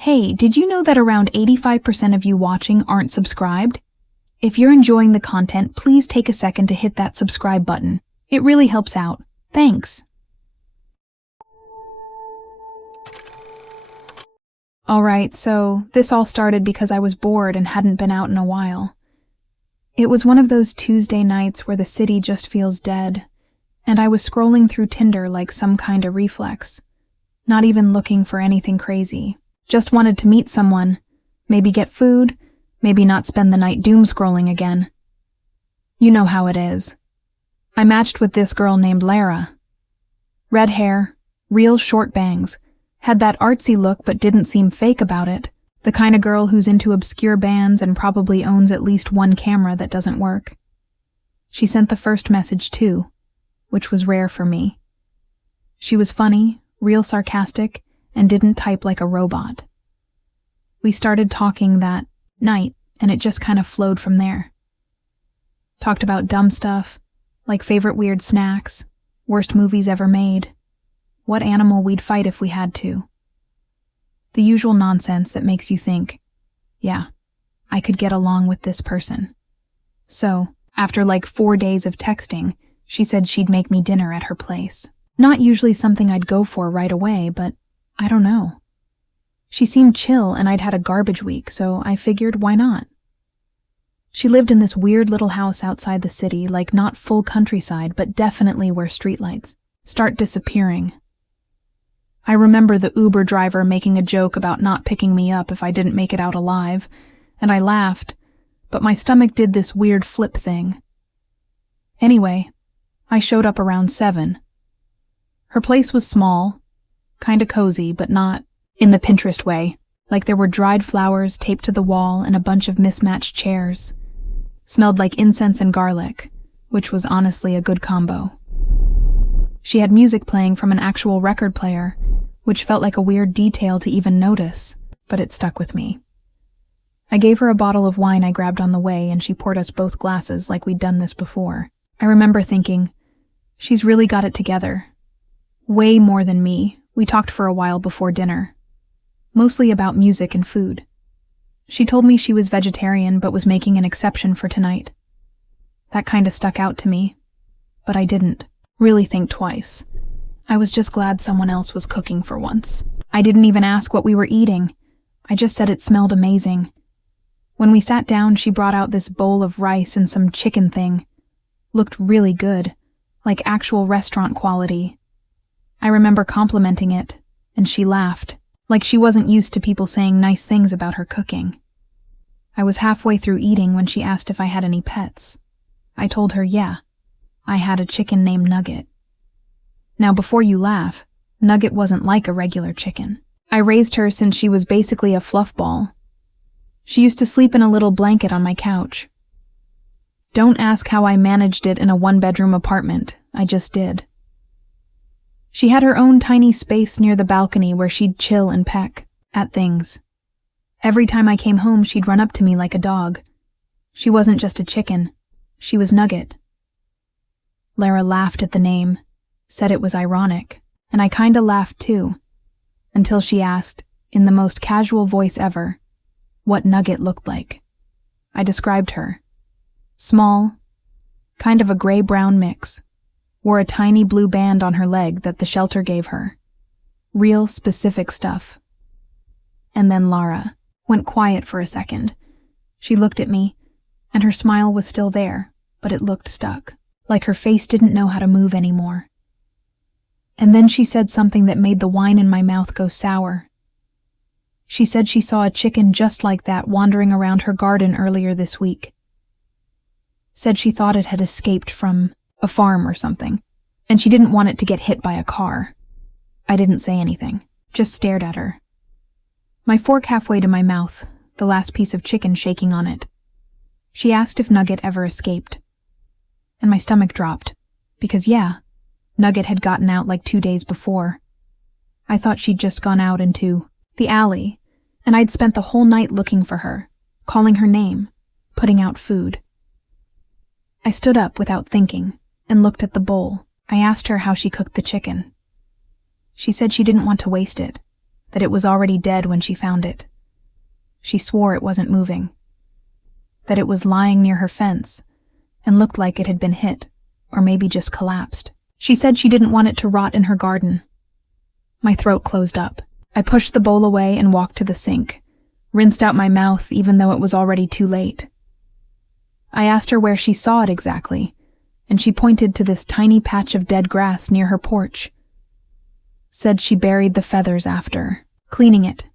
Hey, did you know that around 85% of you watching aren't subscribed? If you're enjoying the content, please take a second to hit that subscribe button. It really helps out. Thanks. Alright, so this all started because I was bored and hadn't been out in a while. It was one of those Tuesday nights where the city just feels dead, and I was scrolling through Tinder like some kind of reflex. Not even looking for anything crazy. Just wanted to meet someone, maybe get food, maybe not spend the night doom scrolling again. You know how it is. I matched with this girl named Lara. Red hair, real short bangs, had that artsy look but didn't seem fake about it, the kind of girl who's into obscure bands and probably owns at least one camera that doesn't work. She sent the first message too, which was rare for me. She was funny, real sarcastic, and didn't type like a robot. We started talking that night, and it just kind of flowed from there. Talked about dumb stuff, like favorite weird snacks, worst movies ever made, what animal we'd fight if we had to. The usual nonsense that makes you think, yeah, I could get along with this person. So, after like 4 days of texting, she said she'd make me dinner at her place. Not usually something I'd go for right away, but I don't know. She seemed chill and I'd had a garbage week, so I figured why not? She lived in this weird little house outside the city, like not full countryside, but definitely where streetlights start disappearing. I remember the Uber driver making a joke about not picking me up if I didn't make it out alive, and I laughed, but my stomach did this weird flip thing. Anyway, I showed up around 7. Her place was small, kinda cozy, but not in the Pinterest way. Like there were dried flowers taped to the wall and a bunch of mismatched chairs. Smelled like incense and garlic, which was honestly a good combo. She had music playing from an actual record player, which felt like a weird detail to even notice, but it stuck with me. I gave her a bottle of wine I grabbed on the way, and she poured us both glasses like we'd done this before. I remember thinking, she's really got it together. Way more than me. We talked for a while before dinner. Mostly about music and food. She told me she was vegetarian but was making an exception for tonight. That kinda stuck out to me, but I didn't really think twice. I was just glad someone else was cooking for once. I didn't even ask what we were eating. I just said it smelled amazing. When we sat down, she brought out this bowl of rice and some chicken thing. Looked really good, like actual restaurant quality. I remember complimenting it, and she laughed, like she wasn't used to people saying nice things about her cooking. I was halfway through eating when she asked if I had any pets. I told her, yeah, I had a chicken named Nugget. Now before you laugh, Nugget wasn't like a regular chicken. I raised her since she was basically a fluff ball. She used to sleep in a little blanket on my couch. Don't ask how I managed it in a 1-bedroom apartment, I just did. She had her own tiny space near the balcony where she'd chill and peck at things. Every time I came home, she'd run up to me like a dog. She wasn't just a chicken. She was Nugget. Lara laughed at the name, said it was ironic, and I kinda laughed too, until she asked, in the most casual voice ever, what Nugget looked like. I described her. Small, kind of a gray-brown mix. Wore a tiny blue band on her leg that the shelter gave her. Real specific stuff. And then Lara went quiet for a second. She looked at me, and her smile was still there, but it looked stuck, like her face didn't know how to move anymore. And then she said something that made the wine in my mouth go sour. She said she saw a chicken just like that wandering around her garden earlier this week. Said she thought it had escaped from a farm or something, and she didn't want it to get hit by a car. I didn't say anything, just stared at her. My fork halfway to my mouth, the last piece of chicken shaking on it. She asked if Nugget ever escaped. And my stomach dropped, because yeah, Nugget had gotten out like 2 days before. I thought she'd just gone out into the alley, and I'd spent the whole night looking for her, calling her name, putting out food. I stood up without thinking and looked at the bowl. I asked her how she cooked the chicken. She said she didn't want to waste it, that it was already dead when she found it. She swore it wasn't moving, that it was lying near her fence and looked like it had been hit, or maybe just collapsed. She said she didn't want it to rot in her garden. My throat closed up. I pushed the bowl away and walked to the sink, rinsed out my mouth even though it was already too late. I asked her where she saw it exactly, and she pointed to this tiny patch of dead grass near her porch. Said she buried the feathers after, cleaning it.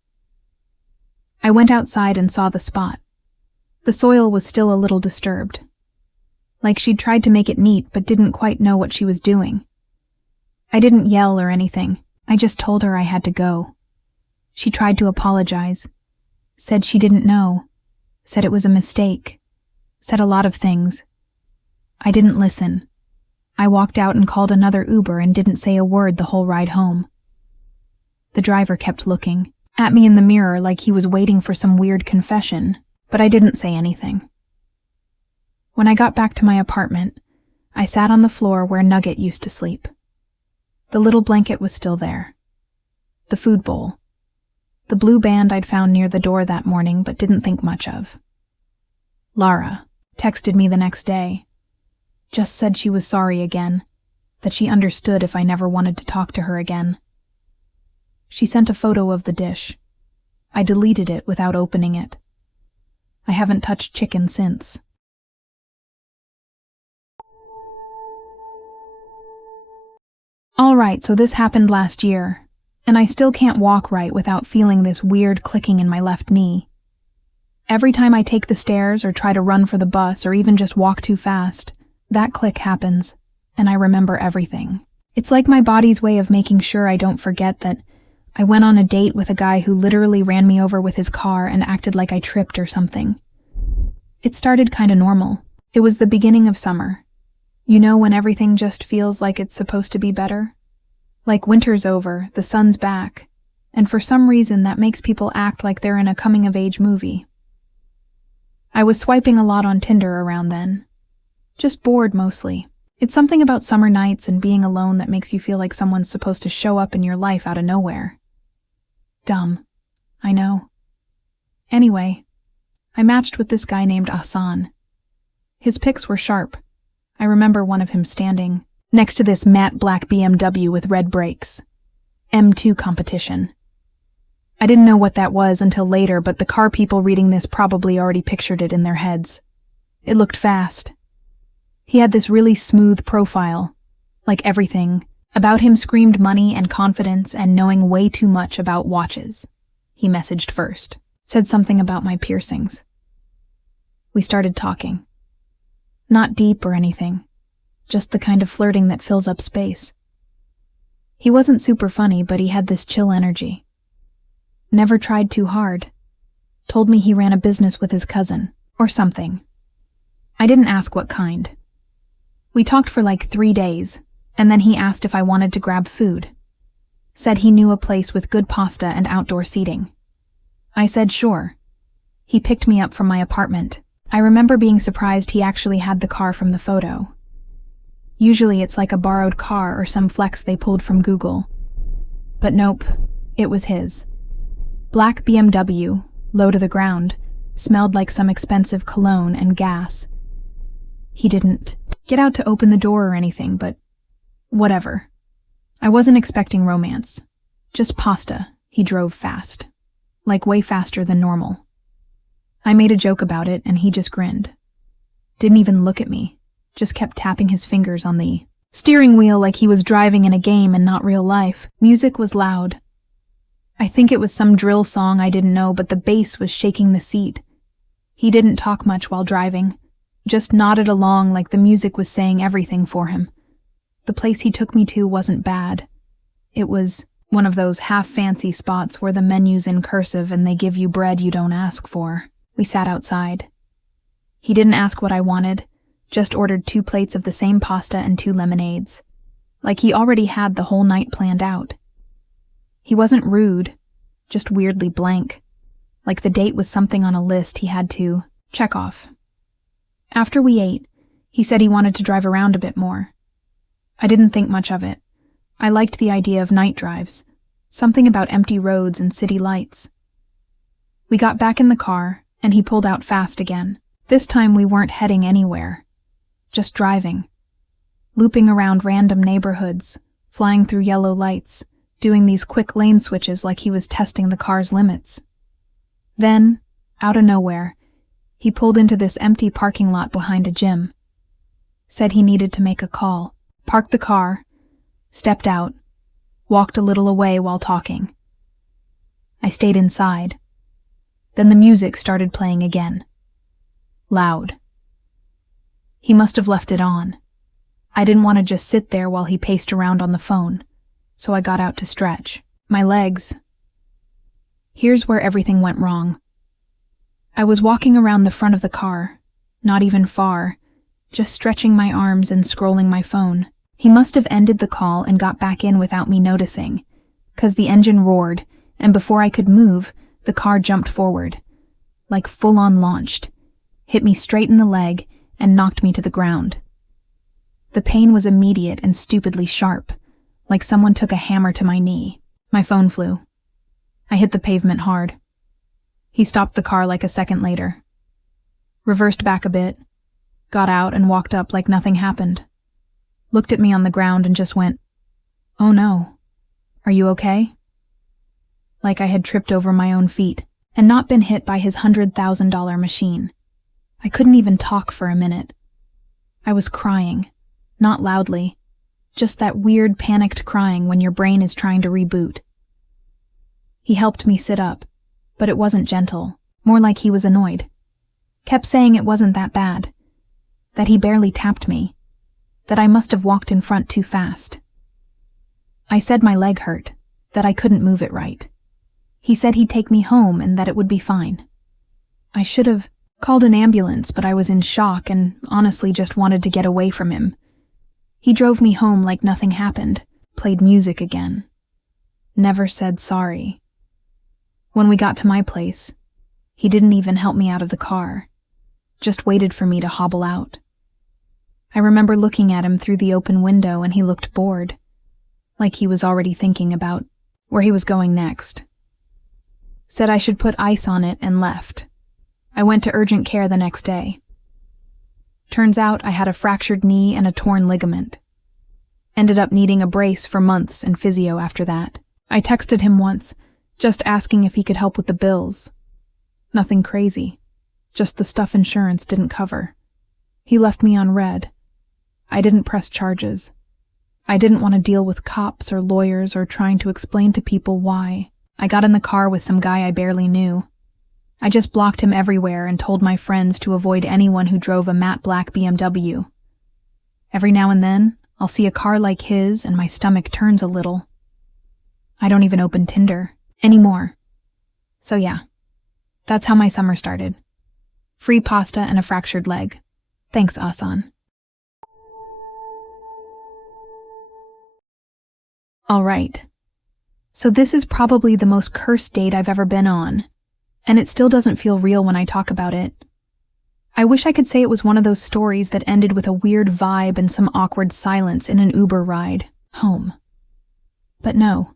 I went outside and saw the spot. The soil was still a little disturbed. Like she'd tried to make it neat but didn't quite know what she was doing. I didn't yell or anything. I just told her I had to go. She tried to apologize. Said she didn't know. Said it was a mistake. Said a lot of things. I didn't listen. I walked out and called another Uber and didn't say a word the whole ride home. The driver kept looking at me in the mirror like he was waiting for some weird confession, but I didn't say anything. When I got back to my apartment, I sat on the floor where Nugget used to sleep. The little blanket was still there. The food bowl. The blue band I'd found near the door that morning but didn't think much of. Lara texted me the next day. Just said she was sorry again, that she understood if I never wanted to talk to her again. She sent a photo of the dish. I deleted it without opening it. I haven't touched chicken since. Alright, so this happened last year, and I still can't walk right without feeling this weird clicking in my left knee. Every time I take the stairs or try to run for the bus or even just walk too fast, that click happens, and I remember everything. It's like my body's way of making sure I don't forget that I went on a date with a guy who literally ran me over with his car and acted like I tripped or something. It started kinda normal. It was the beginning of summer. You know when everything just feels like it's supposed to be better? Like winter's over, the sun's back, and for some reason that makes people act like they're in a coming-of-age movie. I was swiping a lot on Tinder around then. Just bored mostly. It's something about summer nights and being alone that makes you feel like someone's supposed to show up in your life out of nowhere. Dumb. I know. Anyway, I matched with this guy named Hassan. His pics were sharp. I remember one of him standing next to this matte black BMW with red brakes. M2 competition. I didn't know what that was until later, but the car people reading this probably already pictured it in their heads. It looked fast. He had this really smooth profile. Like everything about him screamed money and confidence and knowing way too much about watches. He messaged first. Said something about my piercings. We started talking. Not deep or anything. Just the kind of flirting that fills up space. He wasn't super funny, but he had this chill energy. Never tried too hard. Told me he ran a business with his cousin, or something. I didn't ask what kind. We talked for like 3 days, and then he asked if I wanted to grab food. Said he knew a place with good pasta and outdoor seating. I said sure. He picked me up from my apartment. I remember being surprised he actually had the car from the photo. Usually it's like a borrowed car or some flex they pulled from Google. But nope, it was his. Black BMW, low to the ground, smelled like some expensive cologne and gas. He didn't get out to open the door or anything, but whatever. I wasn't expecting romance. Just pasta. He drove fast. Like way faster than normal. I made a joke about it and he just grinned. Didn't even look at me. Just kept tapping his fingers on the steering wheel like he was driving in a game and not real life. Music was loud. I think it was some drill song I didn't know, but the bass was shaking the seat. He didn't talk much while driving. Just nodded along like the music was saying everything for him. The place he took me to wasn't bad. It was one of those half-fancy spots where the menu's in cursive and they give you bread you don't ask for. We sat outside. He didn't ask what I wanted, just ordered 2 plates of the same pasta and 2 lemonades. Like he already had the whole night planned out. He wasn't rude, just weirdly blank. Like the date was something on a list he had to check off. After we ate, he said he wanted to drive around a bit more. I didn't think much of it. I liked the idea of night drives. Something about empty roads and city lights. We got back in the car, and he pulled out fast again. This time we weren't heading anywhere. Just driving. Looping around random neighborhoods, flying through yellow lights, doing these quick lane switches like he was testing the car's limits. Then, out of nowhere, he pulled into this empty parking lot behind a gym. Said he needed to make a call. Parked the car, stepped out, walked a little away while talking. I stayed inside. Then the music started playing again. Loud. He must have left it on. I didn't want to just sit there while he paced around on the phone, so I got out to stretch. My legs. Here's where everything went wrong. I was walking around the front of the car, not even far, just stretching my arms and scrolling my phone. He must have ended the call and got back in without me noticing, 'cause the engine roared, and before I could move, the car jumped forward, like full-on launched, hit me straight in the leg, and knocked me to the ground. The pain was immediate and stupidly sharp, like someone took a hammer to my knee. My phone flew. I hit the pavement hard. He stopped the car like a second later. Reversed back a bit, got out and walked up like nothing happened. Looked at me on the ground and just went, "Oh no, are you okay?" Like I had tripped over my own feet and not been hit by his $100,000 machine. I couldn't even talk for a minute. I was crying, not loudly, just that weird panicked crying when your brain is trying to reboot. He helped me sit up, but it wasn't gentle, more like he was annoyed. Kept saying it wasn't that bad, that he barely tapped me, that I must have walked in front too fast. I said my leg hurt, that I couldn't move it right. He said he'd take me home and that it would be fine. I should have called an ambulance, but I was in shock and honestly just wanted to get away from him. He drove me home like nothing happened, played music again. Never said sorry. When we got to my place, he didn't even help me out of the car, just waited for me to hobble out. I remember looking at him through the open window and he looked bored, like he was already thinking about where he was going next. Said I should put ice on it and left. I went to urgent care the next day. Turns out I had a fractured knee and a torn ligament. Ended up needing a brace for months and physio after that. I texted him once, just asking if he could help with the bills. Nothing crazy, just the stuff insurance didn't cover. He left me on red. I didn't press charges. I didn't want to deal with cops or lawyers or trying to explain to people why. I got in the car with some guy I barely knew. I just blocked him everywhere and told my friends to avoid anyone who drove a matte black BMW. Every now and then, I'll see a car like his and my stomach turns a little. I don't even open Tinder anymore. So yeah, that's how my summer started. Free pasta and a fractured leg. Thanks, Asan. Alright. So this is probably the most cursed date I've ever been on, and it still doesn't feel real when I talk about it. I wish I could say it was one of those stories that ended with a weird vibe and some awkward silence in an Uber ride home. But no.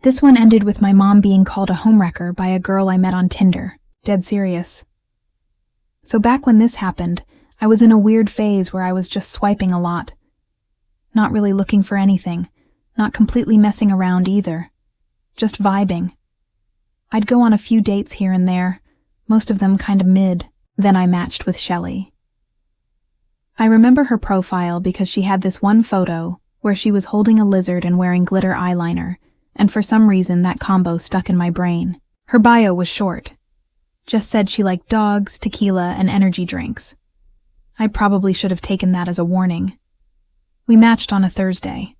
This one ended with my mom being called a homewrecker by a girl I met on Tinder. Dead serious. So back when this happened, I was in a weird phase where I was just swiping a lot. Not really looking for anything, not completely messing around either. Just vibing. I'd go on a few dates here and there, most of them kinda mid. Then I matched with Shelley. I remember her profile because she had this one photo where she was holding a lizard and wearing glitter eyeliner, and for some reason that combo stuck in my brain. Her bio was short. Just said she liked dogs, tequila, and energy drinks. I probably should have taken that as a warning. We matched on a Thursday.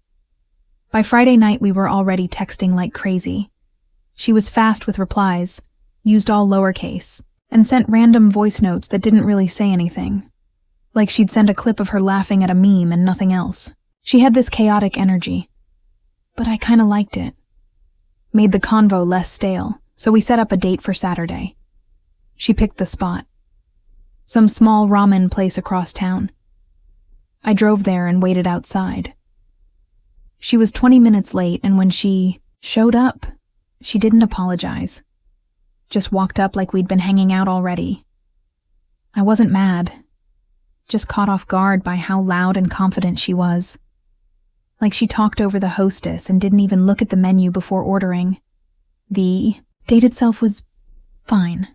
By Friday night we were already texting like crazy. She was fast with replies, used all lowercase, and sent random voice notes that didn't really say anything. Like she'd send a clip of her laughing at a meme and nothing else. She had this chaotic energy. But I kinda liked it. Made the convo less stale, so we set up a date for Saturday. She picked the spot. Some small ramen place across town. I drove there and waited outside. She was 20 minutes late, and when she Showed up. She didn't apologize. Just walked up like we'd been hanging out already. I wasn't mad. Just caught off guard by how loud and confident she was. Like she talked over the hostess and didn't even look at the menu before ordering. The date itself was fine.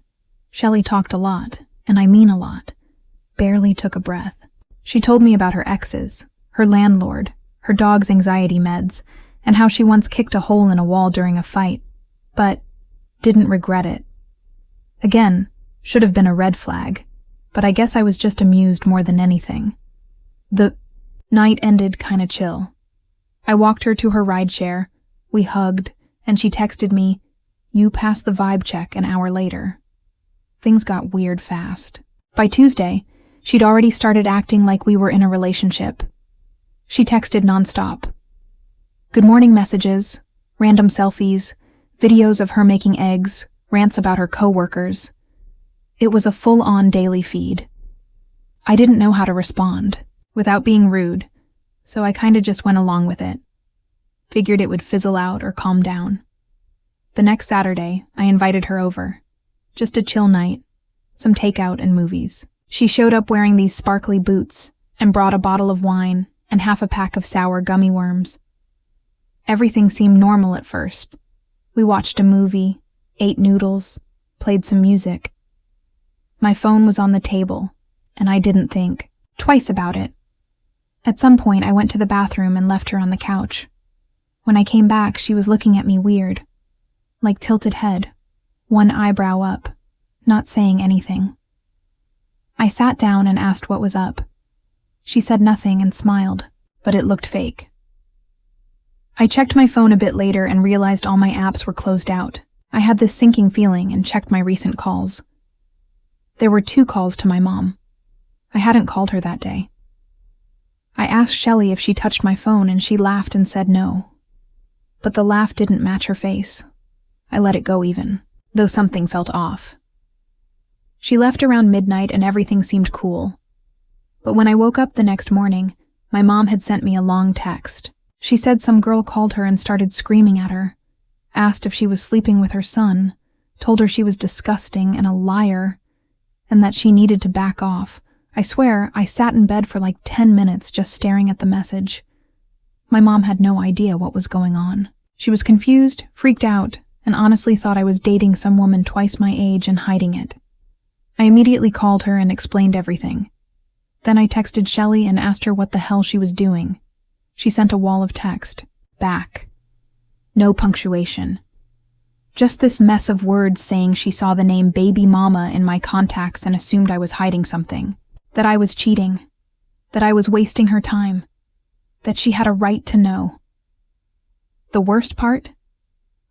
Shelley talked a lot, and I mean a lot. Barely took a breath. She told me about her exes, her landlord, her dog's anxiety meds, and how she once kicked a hole in a wall during a fight, but didn't regret it. Again, should have been a red flag, but I guess I was just amused more than anything. The night ended kinda chill. I walked her to her rideshare, we hugged, and she texted me, "You passed the vibe check" an hour later. Things got weird fast. By Tuesday, she'd already started acting like we were in a relationship. She texted nonstop. Good morning messages, random selfies, videos of her making eggs, rants about her coworkers. It was a full-on daily feed. I didn't know how to respond, without being rude, so I kinda just went along with it. Figured it would fizzle out or calm down. The next Saturday, I invited her over. Just a chill night, some takeout and movies. She showed up wearing these sparkly boots and brought a bottle of wine and half a pack of sour gummy worms. Everything seemed normal at first. We watched a movie, ate noodles, played some music. My phone was on the table, and I didn't think twice about it. At some point, I went to the bathroom and left her on the couch. When I came back, she was looking at me weird, like tilted head, one eyebrow up, not saying anything. I sat down and asked what was up. She said nothing and smiled, but it looked fake. I checked my phone a bit later and realized all my apps were closed out. I had this sinking feeling and checked my recent calls. There were 2 calls to my mom. I hadn't called her that day. I asked Shelley if she touched my phone and she laughed and said no. But the laugh didn't match her face. I let it go even, though something felt off. She left around midnight and everything seemed cool. But when I woke up the next morning, my mom had sent me a long text. She said some girl called her and started screaming at her, asked if she was sleeping with her son, told her she was disgusting and a liar, and that she needed to back off. I swear, I sat in bed for like 10 minutes just staring at the message. My mom had no idea what was going on. She was confused, freaked out, and honestly thought I was dating some woman twice my age and hiding it. I immediately called her and explained everything. Then I texted Shelley and asked her what the hell she was doing. She sent a wall of text. Back. No punctuation. Just this mess of words saying she saw the name Baby Mama in my contacts and assumed I was hiding something. That I was cheating. That I was wasting her time. That she had a right to know. The worst part?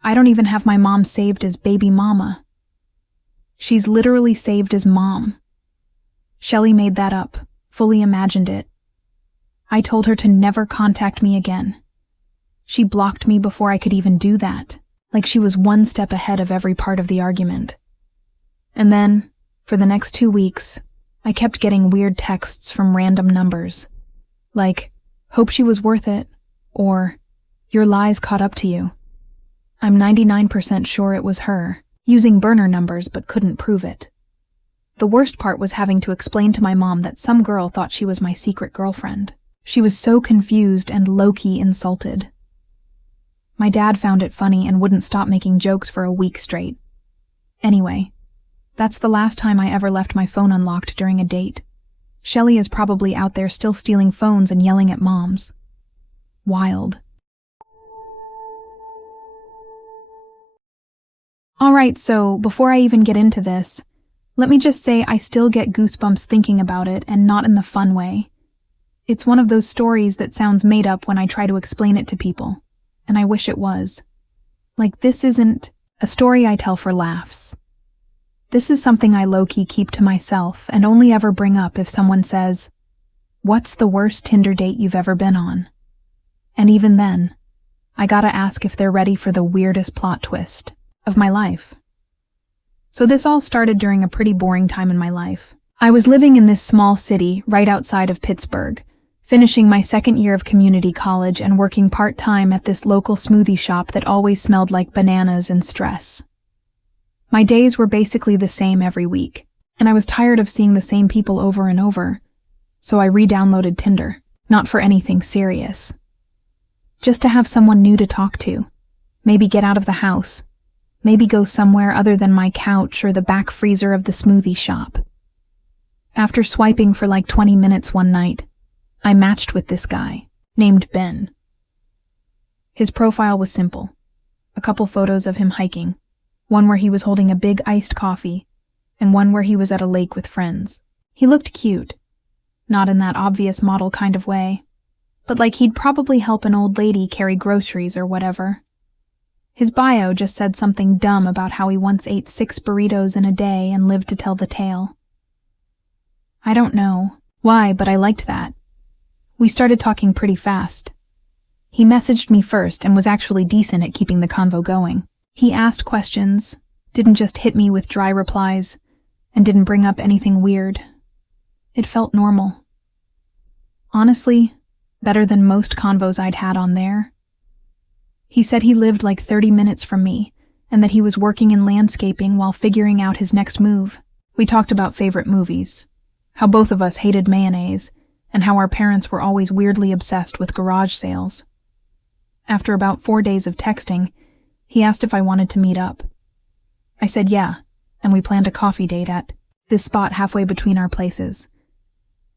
I don't even have my mom saved as Baby Mama. She's literally saved as Mom. Shelley made that up, fully imagined it. I told her to never contact me again. She blocked me before I could even do that, like she was one step ahead of every part of the argument. And then, for the next 2 weeks, I kept getting weird texts from random numbers, like, hope she was worth it, or, your lies caught up to you. I'm 99% sure it was her, using burner numbers but couldn't prove it. The worst part was having to explain to my mom that some girl thought she was my secret girlfriend. She was so confused and low-key insulted. My dad found it funny and wouldn't stop making jokes for a week straight. Anyway, that's the last time I ever left my phone unlocked during a date. Shelley is probably out there still stealing phones and yelling at moms. Wild. Alright, so before I even get into this, let me just say I still get goosebumps thinking about it and not in the fun way. It's one of those stories that sounds made up when I try to explain it to people, and I wish it was. Like, this isn't a story I tell for laughs. This is something I low-key keep to myself and only ever bring up if someone says, "What's the worst Tinder date you've ever been on?" And even then, I gotta ask if they're ready for the weirdest plot twist of my life. So this all started during a pretty boring time in my life. I was living in this small city right outside of Pittsburgh, finishing my second year of community college and working part-time at this local smoothie shop that always smelled like bananas and stress. My days were basically the same every week, and I was tired of seeing the same people over and over, so I re-downloaded Tinder, not for anything serious. Just to have someone new to talk to, maybe get out of the house, maybe go somewhere other than my couch or the back freezer of the smoothie shop. After swiping for like 20 minutes one night, I matched with this guy, named Ben. His profile was simple. A couple photos of him hiking, one where he was holding a big iced coffee, and one where he was at a lake with friends. He looked cute, not in that obvious model kind of way, but like he'd probably help an old lady carry groceries or whatever. His bio just said something dumb about how he once ate 6 burritos in a day and lived to tell the tale. I don't know why, but I liked that. We started talking pretty fast. He messaged me first and was actually decent at keeping the convo going. He asked questions, didn't just hit me with dry replies, and didn't bring up anything weird. It felt normal. Honestly, better than most convos I'd had on there. He said he lived like 30 minutes from me, and that he was working in landscaping while figuring out his next move. We talked about favorite movies, how both of us hated mayonnaise, and how our parents were always weirdly obsessed with garage sales. After about 4 days of texting, he asked if I wanted to meet up. I said yeah, and we planned a coffee date at this spot halfway between our places.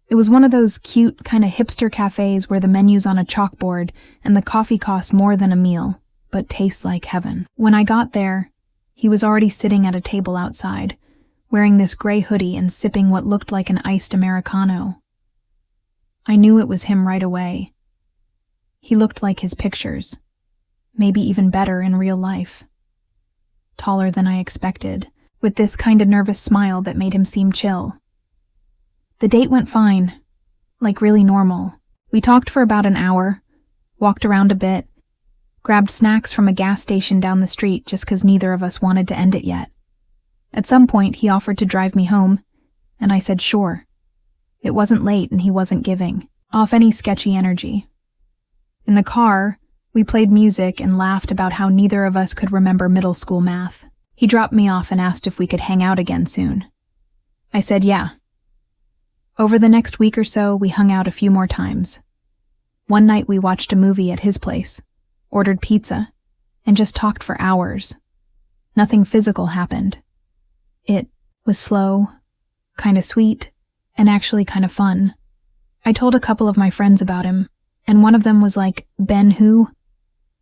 It was one of those cute, kind of hipster cafes where the menu's on a chalkboard and the coffee costs more than a meal, but tastes like heaven. When I got there, he was already sitting at a table outside, wearing this gray hoodie and sipping what looked like an iced Americano. I knew it was him right away. He looked like his pictures, maybe even better in real life. Taller than I expected, with this kind of nervous smile that made him seem chill. The date went fine, like really normal. We talked for about an hour, walked around a bit, grabbed snacks from a gas station down the street just because neither of us wanted to end it yet. At some point, he offered to drive me home, and I said sure. It wasn't late and he wasn't giving off any sketchy energy. In the car, we played music and laughed about how neither of us could remember middle school math. He dropped me off and asked if we could hang out again soon. I said yeah. Over the next week or so, we hung out a few more times. One night we watched a movie at his place, ordered pizza, and just talked for hours. Nothing physical happened. It was slow, kind of sweet, and actually kind of fun. I told a couple of my friends about him, and one of them was like, Ben who?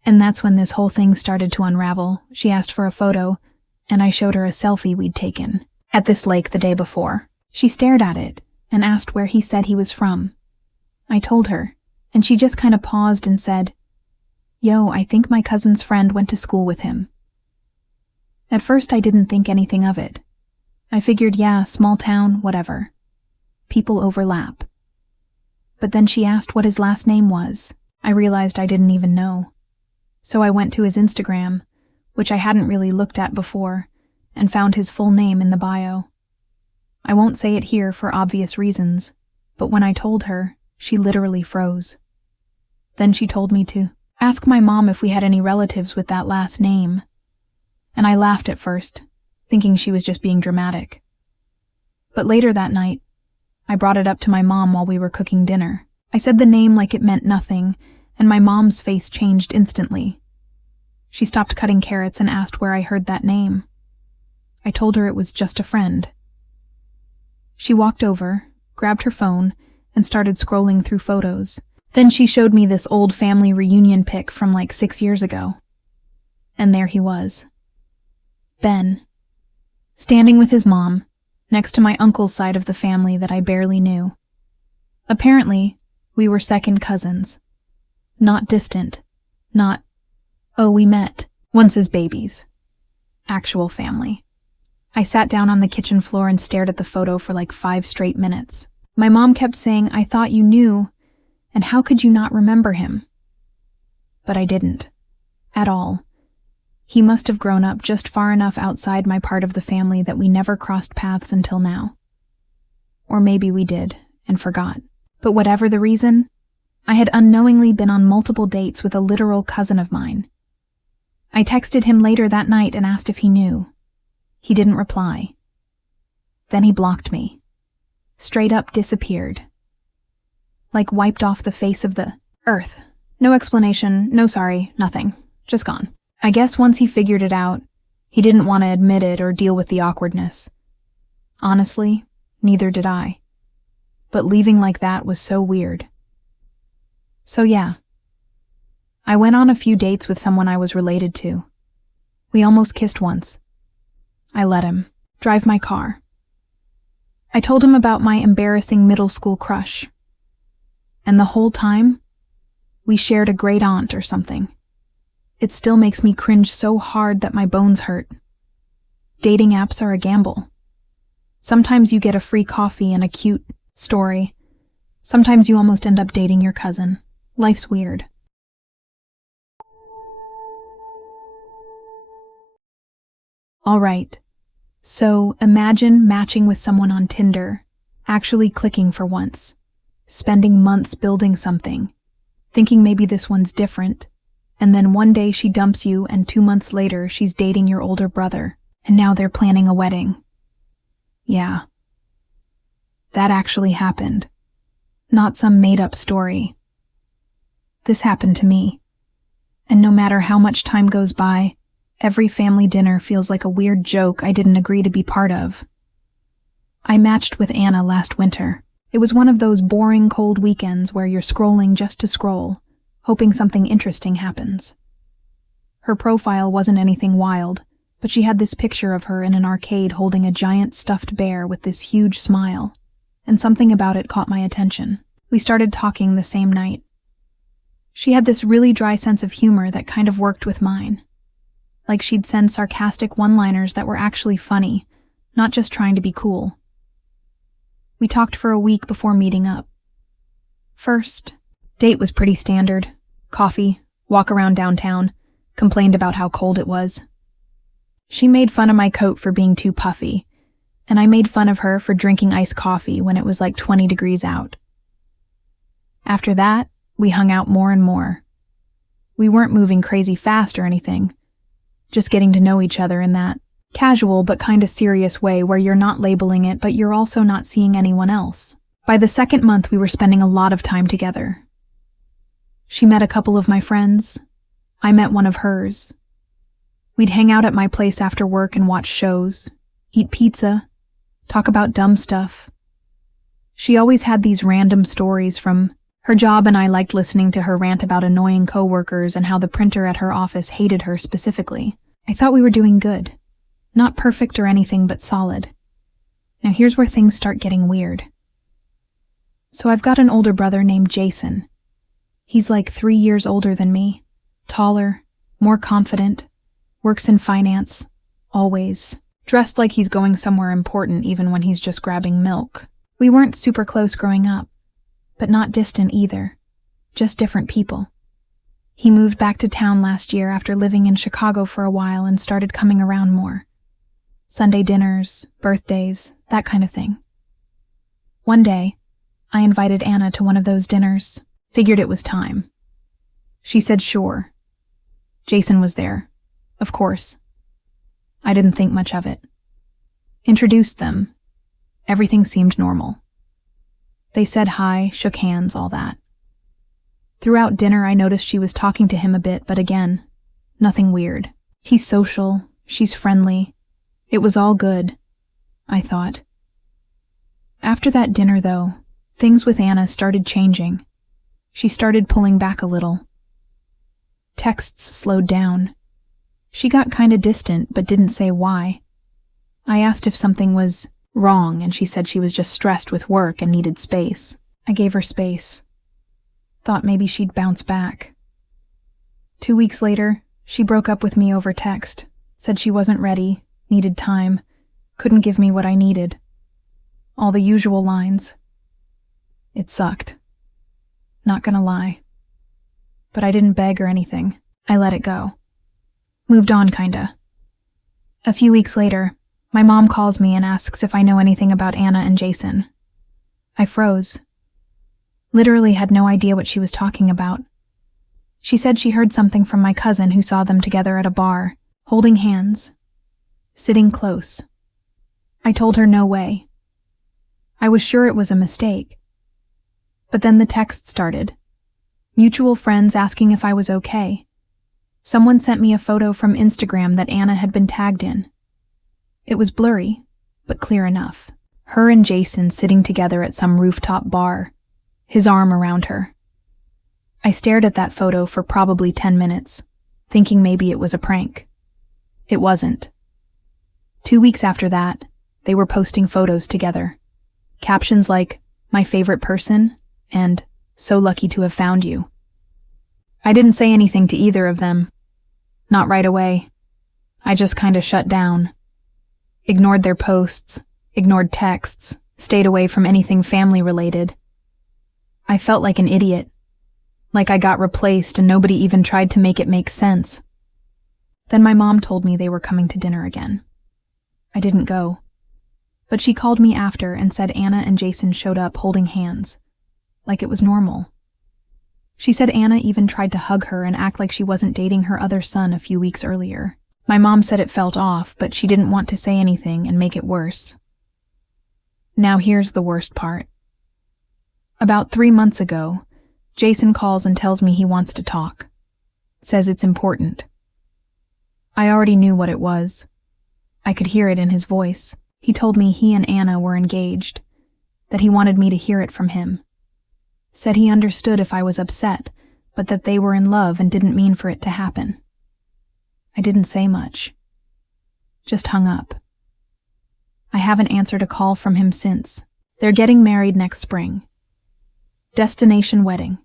And that's when this whole thing started to unravel. She asked for a photo, and I showed her a selfie we'd taken at this lake the day before. She stared at it and asked where he said he was from. I told her, and she just kind of paused and said, Yo, I think my cousin's friend went to school with him. At first I didn't think anything of it. I figured, yeah, small town, whatever. People overlap. But then she asked what his last name was. I realized I didn't even know. So I went to his Instagram, which I hadn't really looked at before, and found his full name in the bio. I won't say it here for obvious reasons, but when I told her, she literally froze. Then she told me to ask my mom if we had any relatives with that last name. And I laughed at first, thinking she was just being dramatic. But later that night, I brought it up to my mom while we were cooking dinner. I said the name like it meant nothing, and my mom's face changed instantly. She stopped cutting carrots and asked where I heard that name. I told her it was just a friend. She walked over, grabbed her phone, and started scrolling through photos. Then she showed me this old family reunion pic from like 6 years ago. And there he was. Ben. Standing with his mom, next to my uncle's side of the family that I barely knew. Apparently, we were second cousins. Not distant. Not, oh, we met once as babies. Actual family. I sat down on the kitchen floor and stared at the photo for like 5 straight minutes. My mom kept saying, I thought you knew, and how could you not remember him? But I didn't. At all. He must have grown up just far enough outside my part of the family that we never crossed paths until now. Or maybe we did, and forgot. But whatever the reason, I had unknowingly been on multiple dates with a literal cousin of mine. I texted him later that night and asked if he knew. He didn't reply. Then he blocked me. Straight up disappeared. Like wiped off the face of the earth. No explanation, no sorry, nothing. Just gone. I guess once he figured it out, he didn't want to admit it or deal with the awkwardness. Honestly, neither did I. But leaving like that was so weird. So yeah. I went on a few dates with someone I was related to. We almost kissed once. I let him drive my car. I told him about my embarrassing middle school crush. And the whole time, we shared a great aunt or something. It still makes me cringe so hard that my bones hurt. Dating apps are a gamble. Sometimes you get a free coffee and a cute story. Sometimes you almost end up dating your cousin. Life's weird. All right. So imagine matching with someone on Tinder, actually clicking for once, spending months building something, thinking maybe this one's different, and then one day she dumps you and 2 months later she's dating your older brother, and now they're planning a wedding. Yeah. That actually happened. Not some made-up story. This happened to me. And no matter how much time goes by, every family dinner feels like a weird joke I didn't agree to be part of. I matched with Anna last winter. It was one of those boring cold weekends where you're scrolling just to scroll, hoping something interesting happens. Her profile wasn't anything wild, but she had this picture of her in an arcade holding a giant stuffed bear with this huge smile, and something about it caught my attention. We started talking the same night. She had this really dry sense of humor that kind of worked with mine. Like she'd send sarcastic one-liners that were actually funny, not just trying to be cool. We talked for a week before meeting up. First, date was pretty standard. Coffee, walk around downtown, complained about how cold it was. She made fun of my coat for being too puffy, and I made fun of her for drinking iced coffee when it was like 20 degrees out. After that, we hung out more and more. We weren't moving crazy fast or anything, just getting to know each other in that casual but kinda serious way where you're not labeling it but you're also not seeing anyone else. By the second month, we were spending a lot of time together. She met a couple of my friends. I met one of hers. We'd hang out at my place after work and watch shows, eat pizza, talk about dumb stuff. She always had these random stories from her job, and I liked listening to her rant about annoying coworkers and how the printer at her office hated her specifically. I thought we were doing good. Not perfect or anything, but solid. Now here's where things start getting weird. So I've got an older brother named Jason. He's like 3 years older than me, taller, more confident, works in finance, always, dressed like he's going somewhere important even when he's just grabbing milk. We weren't super close growing up, but not distant either, just different people. He moved back to town last year after living in Chicago for a while and started coming around more. Sunday dinners, birthdays, that kind of thing. One day, I invited Anna to one of those dinners, figured it was time. She said sure. Jason was there, of course. I didn't think much of it. Introduced them. Everything seemed normal. They said hi, shook hands, all that. Throughout dinner, I noticed she was talking to him a bit, but again, nothing weird. He's social, she's friendly. It was all good, I thought. After that dinner, though, things with Anna started changing. She started pulling back a little. Texts slowed down. She got kinda distant, but didn't say why. I asked if something was wrong, and she said she was just stressed with work and needed space. I gave her space. Thought maybe she'd bounce back. 2 weeks later, she broke up with me over text, said she wasn't ready, needed time, couldn't give me what I needed. All the usual lines. It sucked. Not gonna lie. But I didn't beg or anything. I let it go. Moved on, kinda. A few weeks later, my mom calls me and asks if I know anything about Anna and Jason. I froze. Literally had no idea what she was talking about. She said she heard something from my cousin who saw them together at a bar, holding hands, sitting close. I told her no way. I was sure it was a mistake. But then the text started. Mutual friends asking if I was okay. Someone sent me a photo from Instagram that Anna had been tagged in. It was blurry, but clear enough. Her and Jason sitting together at some rooftop bar, his arm around her. I stared at that photo for probably 10 minutes, thinking maybe it was a prank. It wasn't. 2 weeks after that, they were posting photos together. Captions like, "My favorite person," and "So lucky to have found you." I didn't say anything to either of them. Not right away. I just kinda shut down. Ignored their posts, ignored texts, stayed away from anything family-related. I felt like an idiot. Like I got replaced and nobody even tried to make it make sense. Then my mom told me they were coming to dinner again. I didn't go. But she called me after and said Anna and Jason showed up holding hands. Like it was normal. She said Anna even tried to hug her and act like she wasn't dating her other son a few weeks earlier. My mom said it felt off, but she didn't want to say anything and make it worse. Now here's the worst part. About 3 months ago, Jason calls and tells me he wants to talk. Says it's important. I already knew what it was. I could hear it in his voice. He told me he and Anna were engaged, that he wanted me to hear it from him. Said he understood if I was upset, but that they were in love and didn't mean for it to happen. I didn't say much. Just hung up. I haven't answered a call from him since. They're getting married next spring. Destination wedding.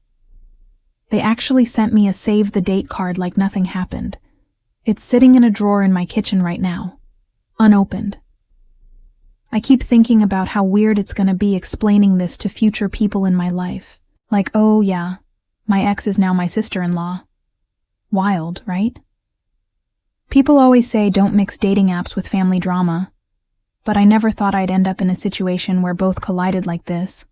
They actually sent me a save the date card like nothing happened. It's sitting in a drawer in my kitchen right now, unopened. I keep thinking about how weird it's gonna be explaining this to future people in my life. Like, oh yeah, my ex is now my sister-in-law. Wild, right? People always say don't mix dating apps with family drama, but I never thought I'd end up in a situation where both collided like this.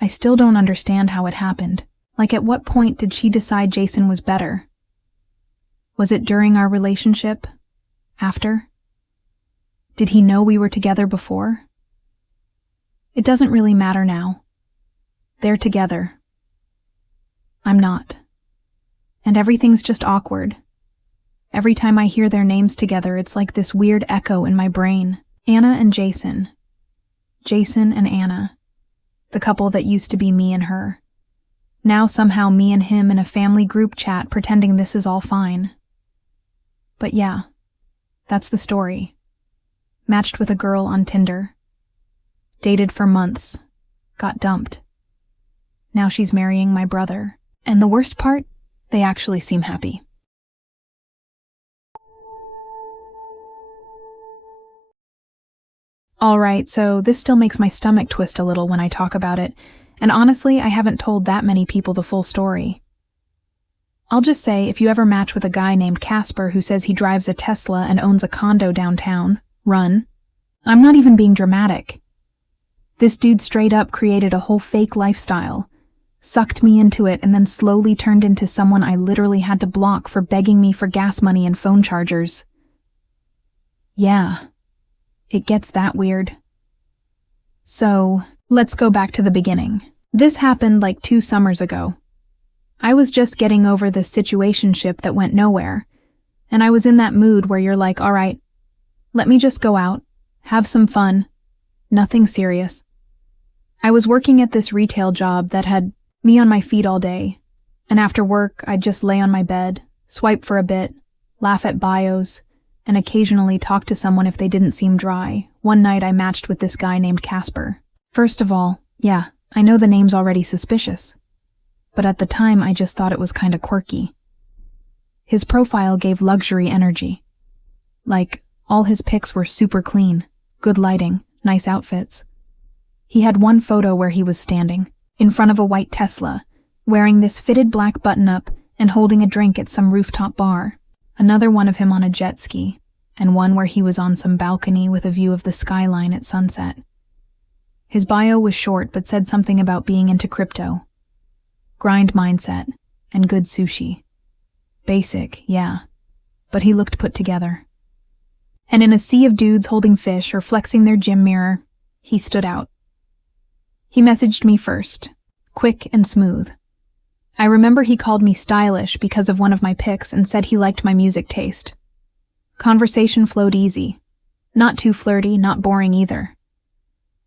I still don't understand how it happened. Like, at what point did she decide Jason was better? Was it during our relationship? After? Did he know we were together before? It doesn't really matter now. They're together. I'm not. And everything's just awkward. Every time I hear their names together, it's like this weird echo in my brain. Anna and Jason. Jason and Anna. The couple that used to be me and her. Now somehow me and him in a family group chat pretending this is all fine. But yeah, that's the story. Matched with a girl on Tinder. Dated for months. Got dumped. Now she's marrying my brother. And the worst part? They actually seem happy. Alright, so this still makes my stomach twist a little when I talk about it, and honestly, I haven't told that many people the full story. I'll just say, if you ever match with a guy named Casper who says he drives a Tesla and owns a condo downtown, run. I'm not even being dramatic. This dude straight up created a whole fake lifestyle, sucked me into it, and then slowly turned into someone I literally had to block for begging me for gas money and phone chargers. Yeah. It gets that weird. So, let's go back to the beginning. This happened like 2 summers ago. I was just getting over this situationship that went nowhere, and I was in that mood where you're like, alright, let me just go out, have some fun, nothing serious. I was working at this retail job that had me on my feet all day, and after work I'd just lay on my bed, swipe for a bit, laugh at bios, and occasionally talk to someone if they didn't seem dry. One night I matched with this guy named Casper. First of all, yeah, I know the name's already suspicious. But at the time I just thought it was kinda quirky. His profile gave luxury energy. Like, all his pics were super clean, good lighting, nice outfits. He had one photo where he was standing, in front of a white Tesla, wearing this fitted black button-up and holding a drink at some rooftop bar. Another one of him on a jet ski, and one where he was on some balcony with a view of the skyline at sunset. His bio was short but said something about being into crypto, grind mindset, and good sushi. Basic, yeah, but he looked put together. And in a sea of dudes holding fish or flexing their gym mirror, he stood out. He messaged me first, quick and smooth. I remember he called me stylish because of one of my pics and said he liked my music taste. Conversation flowed easy. Not too flirty, not boring either.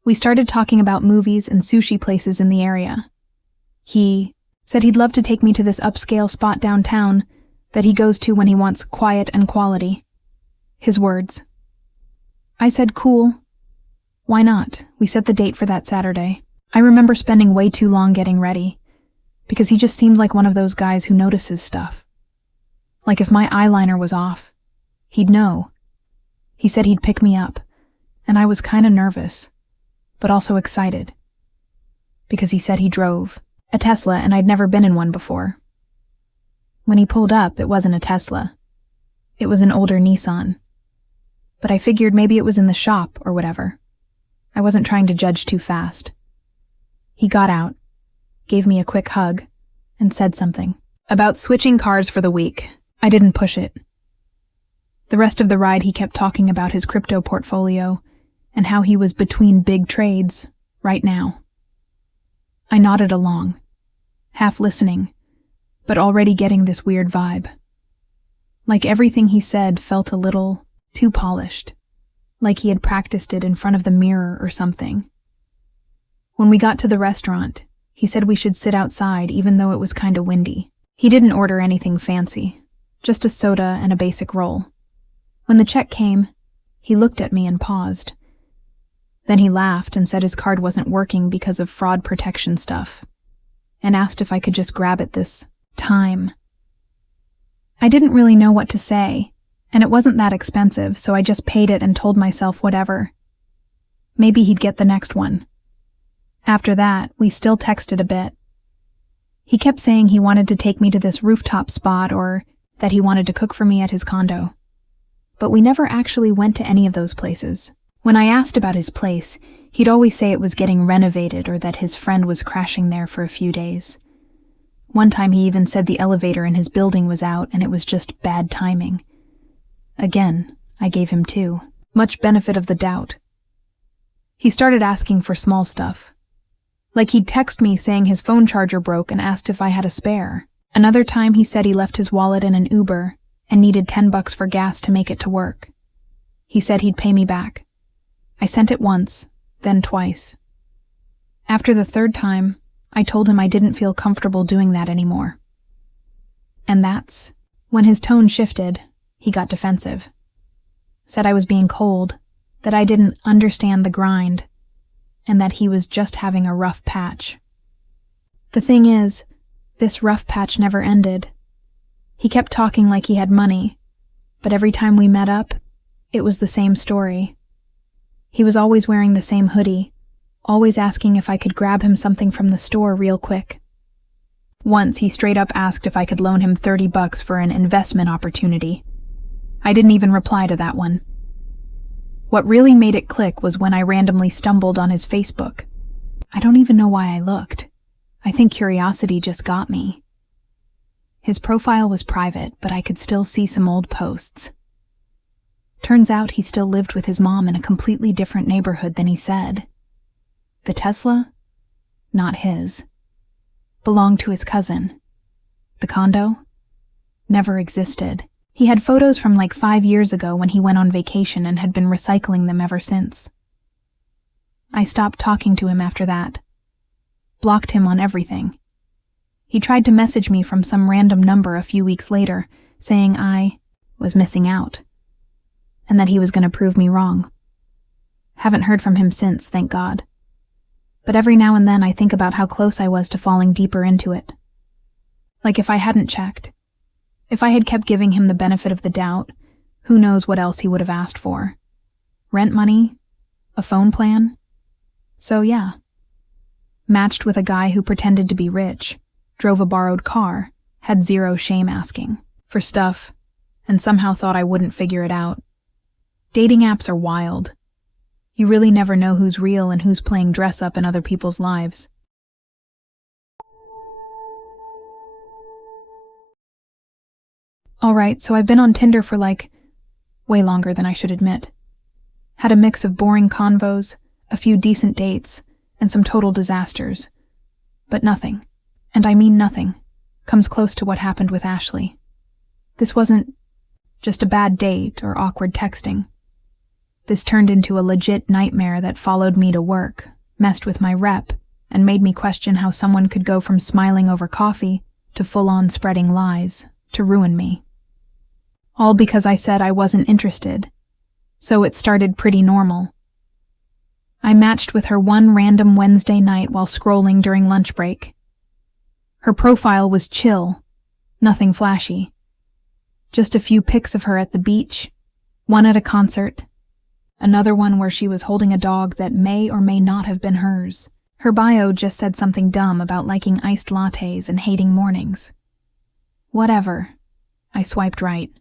We started talking about movies and sushi places in the area. He said he'd love to take me to this upscale spot downtown that he goes to when he wants quiet and quality. His words. I said cool. Why not? We set the date for that Saturday. I remember spending way too long getting ready, because he just seemed like one of those guys who notices stuff. Like if my eyeliner was off, he'd know. He said he'd pick me up, and I was kinda nervous, but also excited. Because he said he drove a Tesla and I'd never been in one before. When he pulled up, it wasn't a Tesla. It was an older Nissan. But I figured maybe it was in the shop or whatever. I wasn't trying to judge too fast. He got out, gave me a quick hug, and said something about switching cars for the week. I didn't push it. The rest of the ride he kept talking about his crypto portfolio and how he was between big trades right now. I nodded along, half listening, but already getting this weird vibe. Like everything he said felt a little too polished, like he had practiced it in front of the mirror or something. When we got to the restaurant, he said we should sit outside even though it was kinda windy. He didn't order anything fancy, just a soda and a basic roll. When the check came, he looked at me and paused. Then he laughed and said his card wasn't working because of fraud protection stuff, and asked if I could just grab it this time. I didn't really know what to say, and it wasn't that expensive, so I just paid it and told myself whatever. Maybe he'd get the next one. After that, we still texted a bit. He kept saying he wanted to take me to this rooftop spot or that he wanted to cook for me at his condo. But we never actually went to any of those places. When I asked about his place, he'd always say it was getting renovated or that his friend was crashing there for a few days. One time he even said the elevator in his building was out and it was just bad timing. Again, I gave him two. Much benefit of the doubt. He started asking for small stuff. Like he'd text me saying his phone charger broke and asked if I had a spare. Another time he said he left his wallet in an Uber and needed $10 for gas to make it to work. He said he'd pay me back. I sent it once, then twice. After the third time, I told him I didn't feel comfortable doing that anymore. And that's when his tone shifted. He got defensive. Said I was being cold, that I didn't understand the grind, and that he was just having a rough patch. The thing is, this rough patch never ended. He kept talking like he had money, but every time we met up, it was the same story. He was always wearing the same hoodie, always asking if I could grab him something from the store real quick. Once he straight up asked if I could loan him $30 for an investment opportunity. I didn't even reply to that one. What really made it click was when I randomly stumbled on his Facebook. I don't even know why I looked. I think curiosity just got me. His profile was private, but I could still see some old posts. Turns out he still lived with his mom in a completely different neighborhood than he said. The Tesla? Not his. Belonged to his cousin. The condo? Never existed. He had photos from like 5 years ago when he went on vacation and had been recycling them ever since. I stopped talking to him after that. Blocked him on everything. He tried to message me from some random number a few weeks later, saying I was missing out, and that he was going to prove me wrong. Haven't heard from him since, thank God. But every now and then I think about how close I was to falling deeper into it. Like if I hadn't checked, if I had kept giving him the benefit of the doubt, who knows what else he would have asked for. Rent money? A phone plan? So yeah. Matched with a guy who pretended to be rich, drove a borrowed car, had zero shame asking for stuff, and somehow thought I wouldn't figure it out. Dating apps are wild. You really never know who's real and who's playing dress-up in other people's lives. Alright, so I've been on Tinder for way longer than I should admit. Had a mix of boring convos, a few decent dates, and some total disasters. But nothing, and I mean nothing, comes close to what happened with Ashley. This wasn't just a bad date or awkward texting. This turned into a legit nightmare that followed me to work, messed with my rep, and made me question how someone could go from smiling over coffee to full-on spreading lies to ruin me. All because I said I wasn't interested. So it started pretty normal. I matched with her one random Wednesday night while scrolling during lunch break. Her profile was chill, nothing flashy. Just a few pics of her at the beach, one at a concert, another one where she was holding a dog that may or may not have been hers. Her bio just said something dumb about liking iced lattes and hating mornings. Whatever. I swiped right.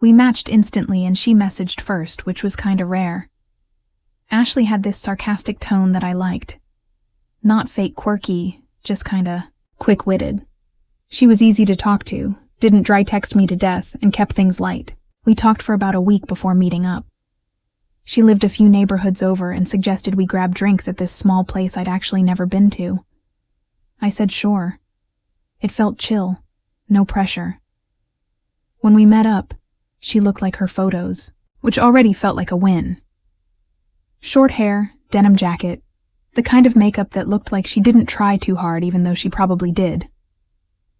We matched instantly and she messaged first, which was kinda rare. Ashley had this sarcastic tone that I liked. Not fake quirky, just kinda quick-witted. She was easy to talk to, didn't dry text me to death, and kept things light. We talked for about a week before meeting up. She lived a few neighborhoods over and suggested we grab drinks at this small place I'd actually never been to. I said sure. It felt chill, no pressure. When we met up, she looked like her photos, which already felt like a win. Short hair, denim jacket, the kind of makeup that looked like she didn't try too hard even though she probably did.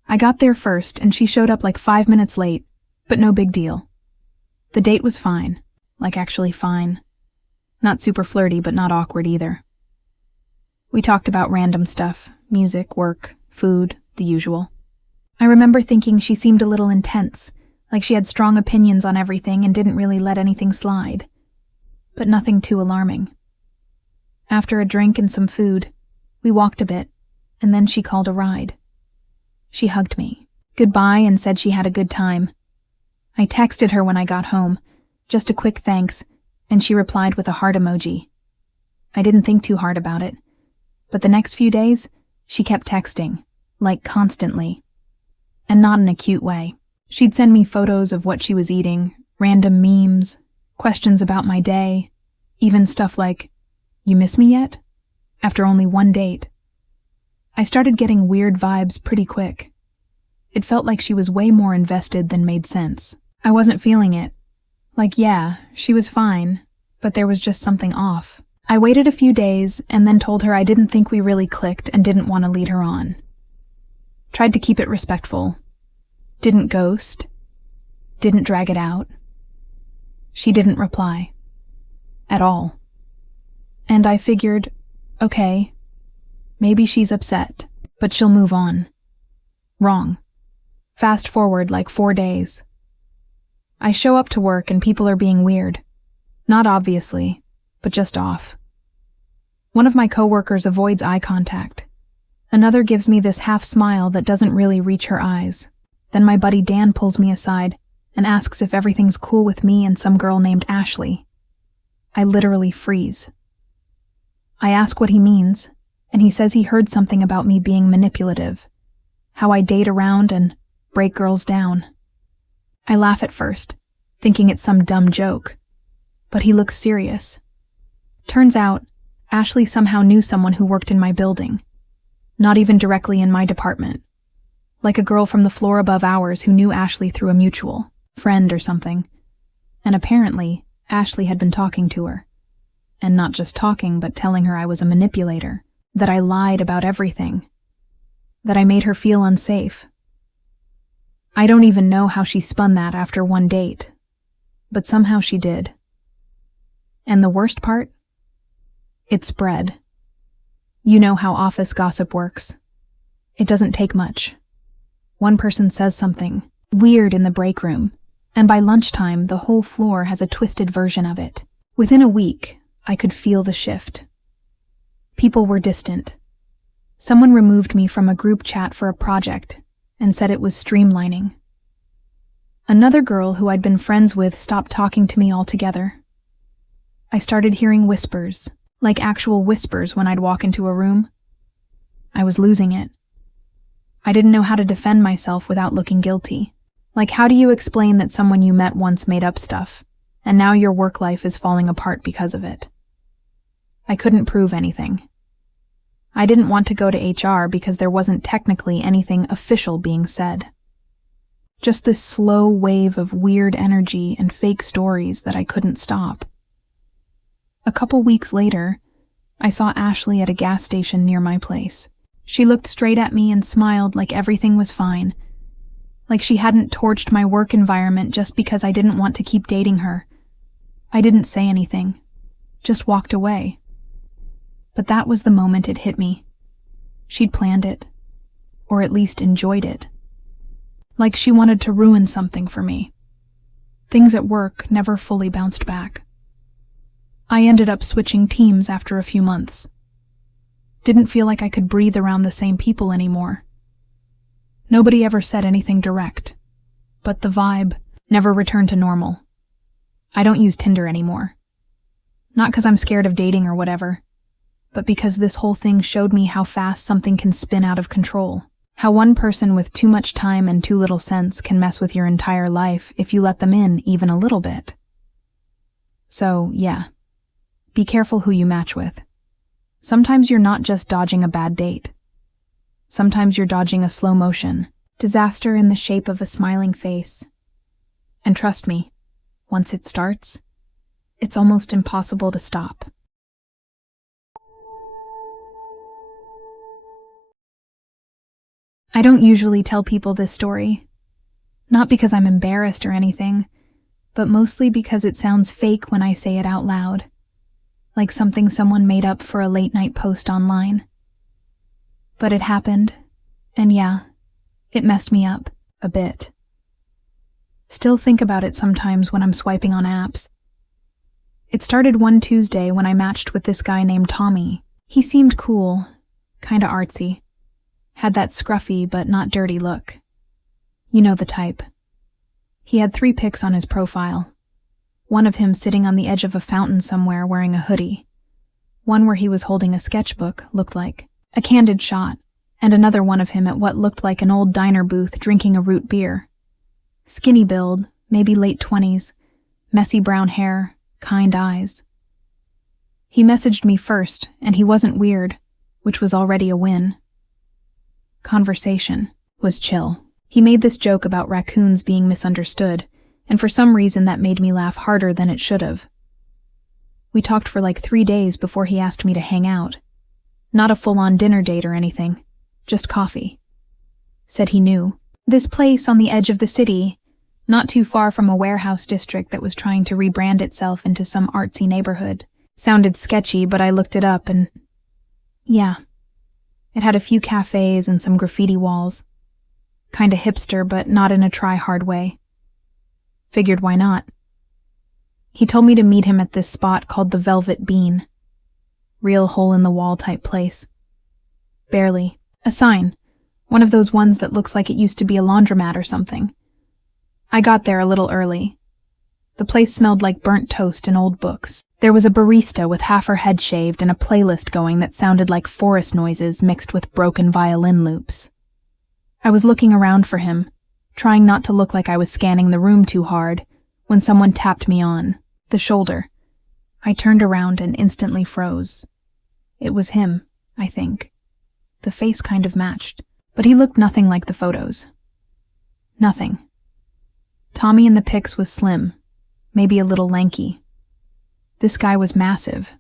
I got there first and she showed up 5 minutes late, but no big deal. The date was fine, actually fine. Not super flirty, but not awkward either. We talked about random stuff, music, work, food, the usual. I remember thinking she seemed a little intense, like she had strong opinions on everything and didn't really let anything slide. But nothing too alarming. After a drink and some food, we walked a bit, and then she called a ride. She hugged me, goodbye, and said she had a good time. I texted her when I got home, just a quick thanks, and she replied with a heart emoji. I didn't think too hard about it, but the next few days, she kept texting, constantly. And not in a cute way. She'd send me photos of what she was eating, random memes, questions about my day, even stuff like, "You miss me yet?" after only one date. I started getting weird vibes pretty quick. It felt like she was way more invested than made sense. I wasn't feeling it. Yeah, she was fine, but there was just something off. I waited a few days and then told her I didn't think we really clicked and didn't want to lead her on. Tried to keep it respectful. Didn't ghost. Didn't drag it out. She didn't reply. At all. And I figured, okay, maybe she's upset, but she'll move on. Wrong. Fast forward 4 days. I show up to work and people are being weird. Not obviously, but just off. One of my coworkers avoids eye contact. Another gives me this half smile that doesn't really reach her eyes. Then my buddy Dan pulls me aside and asks if everything's cool with me and some girl named Ashley. I literally freeze. I ask what he means, and he says he heard something about me being manipulative, how I date around and break girls down. I laugh at first, thinking it's some dumb joke, but he looks serious. Turns out, Ashley somehow knew someone who worked in my building, not even directly in my department. Like a girl from the floor above ours who knew Ashley through a mutual friend or something. And apparently, Ashley had been talking to her. And not just talking, but telling her I was a manipulator, that I lied about everything, that I made her feel unsafe. I don't even know how she spun that after one date, but somehow she did. And the worst part? It spread. You know how office gossip works. It doesn't take much. One person says something weird in the break room, and by lunchtime, the whole floor has a twisted version of it. Within a week, I could feel the shift. People were distant. Someone removed me from a group chat for a project and said it was streamlining. Another girl who I'd been friends with stopped talking to me altogether. I started hearing whispers, like actual whispers when I'd walk into a room. I was losing it. I didn't know how to defend myself without looking guilty. Like, how do you explain that someone you met once made up stuff, and now your work life is falling apart because of it? I couldn't prove anything. I didn't want to go to HR because there wasn't technically anything official being said. Just this slow wave of weird energy and fake stories that I couldn't stop. A couple weeks later, I saw Ashley at a gas station near my place. She looked straight at me and smiled like everything was fine. Like she hadn't torched my work environment just because I didn't want to keep dating her. I didn't say anything, just walked away. But that was the moment it hit me. She'd planned it, or at least enjoyed it. Like she wanted to ruin something for me. Things at work never fully bounced back. I ended up switching teams after a few months. Didn't feel like I could breathe around the same people anymore. Nobody ever said anything direct, but the vibe never returned to normal. I don't use Tinder anymore. Not because I'm scared of dating or whatever, but because this whole thing showed me how fast something can spin out of control. How one person with too much time and too little sense can mess with your entire life if you let them in even a little bit. So, yeah, be careful who you match with. Sometimes you're not just dodging a bad date. Sometimes you're dodging a slow motion, disaster in the shape of a smiling face. And trust me, once it starts, it's almost impossible to stop. I don't usually tell people this story. Not because I'm embarrassed or anything, but mostly because it sounds fake when I say it out loud. Like something someone made up for a late-night post online. But it happened, and yeah, it messed me up a bit. Still think about it sometimes when I'm swiping on apps. It started one Tuesday when I matched with this guy named Tommy. He seemed cool, kinda artsy. Had that scruffy but not dirty look. You know the type. He had 3 pics on his profile. One of him sitting on the edge of a fountain somewhere wearing a hoodie. One where he was holding a sketchbook, looked like. A candid shot. And another one of him at what looked like an old diner booth drinking a root beer. Skinny build, maybe late 20s. Messy brown hair, kind eyes. He messaged me first, and he wasn't weird, which was already a win. Conversation was chill. He made this joke about raccoons being misunderstood, and for some reason that made me laugh harder than it should have. We talked for like 3 days before he asked me to hang out. Not a full-on dinner date or anything, just coffee. Said he knew. This place on the edge of the city, not too far from a warehouse district that was trying to rebrand itself into some artsy neighborhood. Sounded sketchy, but I looked it up and... yeah. It had a few cafes and some graffiti walls. Kinda hipster, but not in a try-hard way. Figured why not. He told me to meet him at this spot called the Velvet Bean. Real hole-in-the-wall type place. Barely. A sign. One of those ones that looks like it used to be a laundromat or something. I got there a little early. The place smelled like burnt toast and old books. There was a barista with half her head shaved and a playlist going that sounded like forest noises mixed with broken violin loops. I was looking around for him, trying not to look like I was scanning the room too hard, when someone tapped me on the shoulder. I turned around and instantly froze. It was him, I think. The face kind of matched, but he looked nothing like the photos. Nothing. Tommy in the pics was slim, maybe a little lanky. This guy was massive.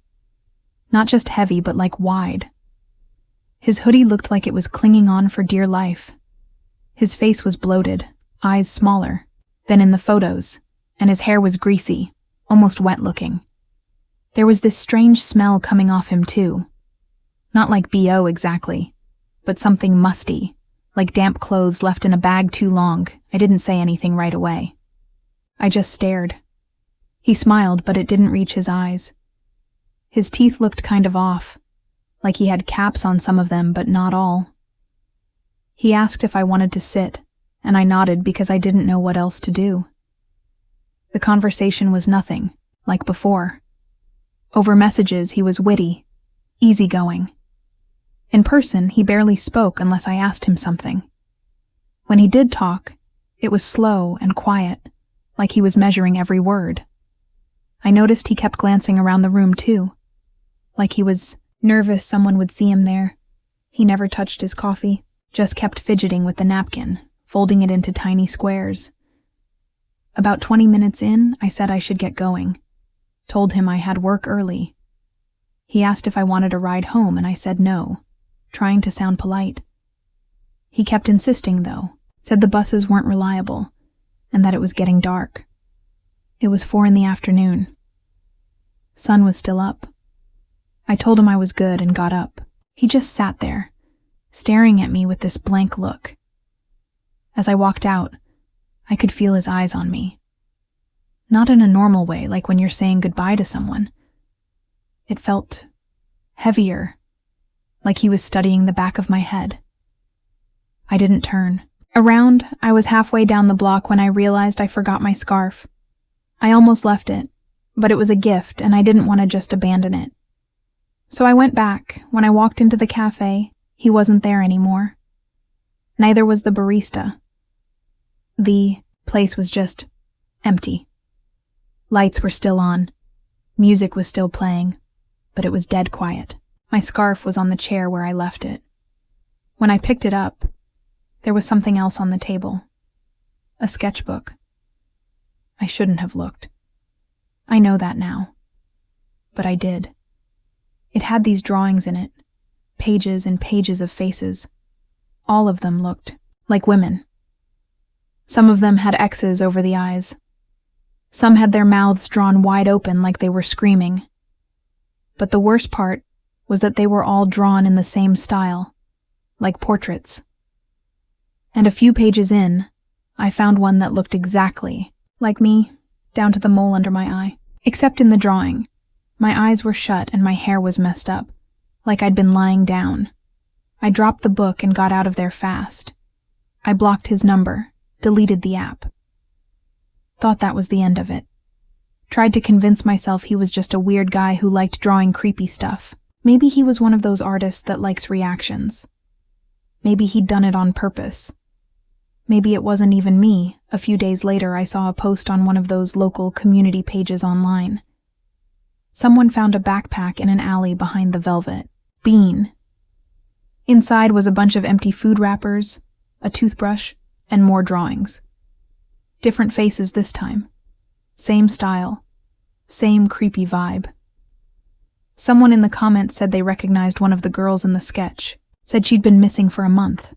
Not just heavy, but like wide. His hoodie looked like it was clinging on for dear life. His face was bloated, eyes smaller than in the photos, and his hair was greasy, almost wet-looking. There was this strange smell coming off him too. Not like BO exactly, but something musty, like damp clothes left in a bag too long. I didn't say anything right away. I just stared. He smiled, but it didn't reach his eyes. His teeth looked kind of off, like he had caps on some of them, but not all. He asked if I wanted to sit, and I nodded because I didn't know what else to do. The conversation was nothing, like before. Over messages, he was witty, easygoing. In person, he barely spoke unless I asked him something. When he did talk, it was slow and quiet, like he was measuring every word. I noticed he kept glancing around the room too, like he was nervous someone would see him there. He never touched his coffee, just kept fidgeting with the napkin, folding it into tiny squares. About 20 minutes in, I said I should get going. Told him I had work early. He asked if I wanted a ride home, and I said no, trying to sound polite. He kept insisting, though, said the buses weren't reliable, and that it was getting dark. It was 4 p.m. Sun was still up. I told him I was good and got up. He just sat there, staring at me with this blank look. As I walked out, I could feel his eyes on me. Not in a normal way, like when you're saying goodbye to someone. It felt heavier, like he was studying the back of my head. I didn't turn. Around, I was halfway down the block when I realized I forgot my scarf. I almost left it, but it was a gift and I didn't want to just abandon it. So I went back. When I walked into the cafe, he wasn't there anymore. Neither was the barista. The place was just empty. Lights were still on. Music was still playing, but it was dead quiet. My scarf was on the chair where I left it. When I picked it up, there was something else on the table. A sketchbook. I shouldn't have looked. I know that now. But I did. It had these drawings in it, pages and pages of faces. All of them looked like women. Some of them had X's over the eyes. Some had their mouths drawn wide open like they were screaming. But the worst part was that they were all drawn in the same style, like portraits. And a few pages in, I found one that looked exactly like me, down to the mole under my eye. Except in the drawing, my eyes were shut and my hair was messed up, like I'd been lying down. I dropped the book and got out of there fast. I blocked his number, deleted the app. Thought that was the end of it. Tried to convince myself he was just a weird guy who liked drawing creepy stuff. Maybe he was one of those artists that likes reactions. Maybe he'd done it on purpose. Maybe it wasn't even me. A few days later, I saw a post on one of those local community pages online. Someone found a backpack in an alley behind the Velvet. Bean. Inside was a bunch of empty food wrappers, a toothbrush, and more drawings. Different faces this time. Same style. Same creepy vibe. Someone in the comments said they recognized one of the girls in the sketch, said she'd been missing for a month.